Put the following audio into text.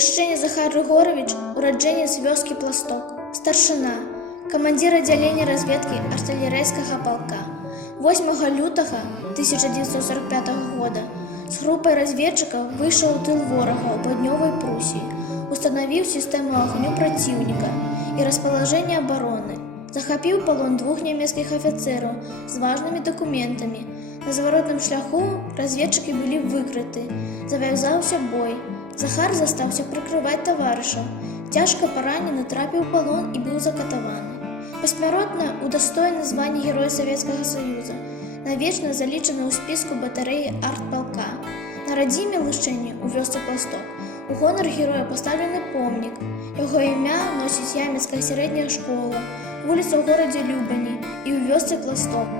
Лушчэнне Захар Григорович, ураджэнец вёскі Пласток, старшына, камандзір аддзялення разведкі артылерыйскага палка. 8 лютага 1945 года з групай разведчыкаў выйшаў у тыл ворага ў паўднёвай Прусіі, устанавіў сістэму агню праціўніка і распалажэнне абароны, захапіў палон 2 нямецкіх афіцэраў з важнымі дакументамі. На зваротным шляху разведчыкі былі выкрыты, завязаўся бой. Захар застаўся прыкрываць таварышаў, цяжка паранены трапіў у палон і быў закатаваны. Пасмяротна удостоены звання Героя Савецкага Саюза, навечна залічаны ў спіску батарэі артпалка. На радзіме Лушчэня ў вёсцы Пласток у гонар героя пастаўлены помнік. Яго імя носіць Ямецкая сярэдняя школа, вуліца ў горадзе Любані і ў вёсцы Пласток.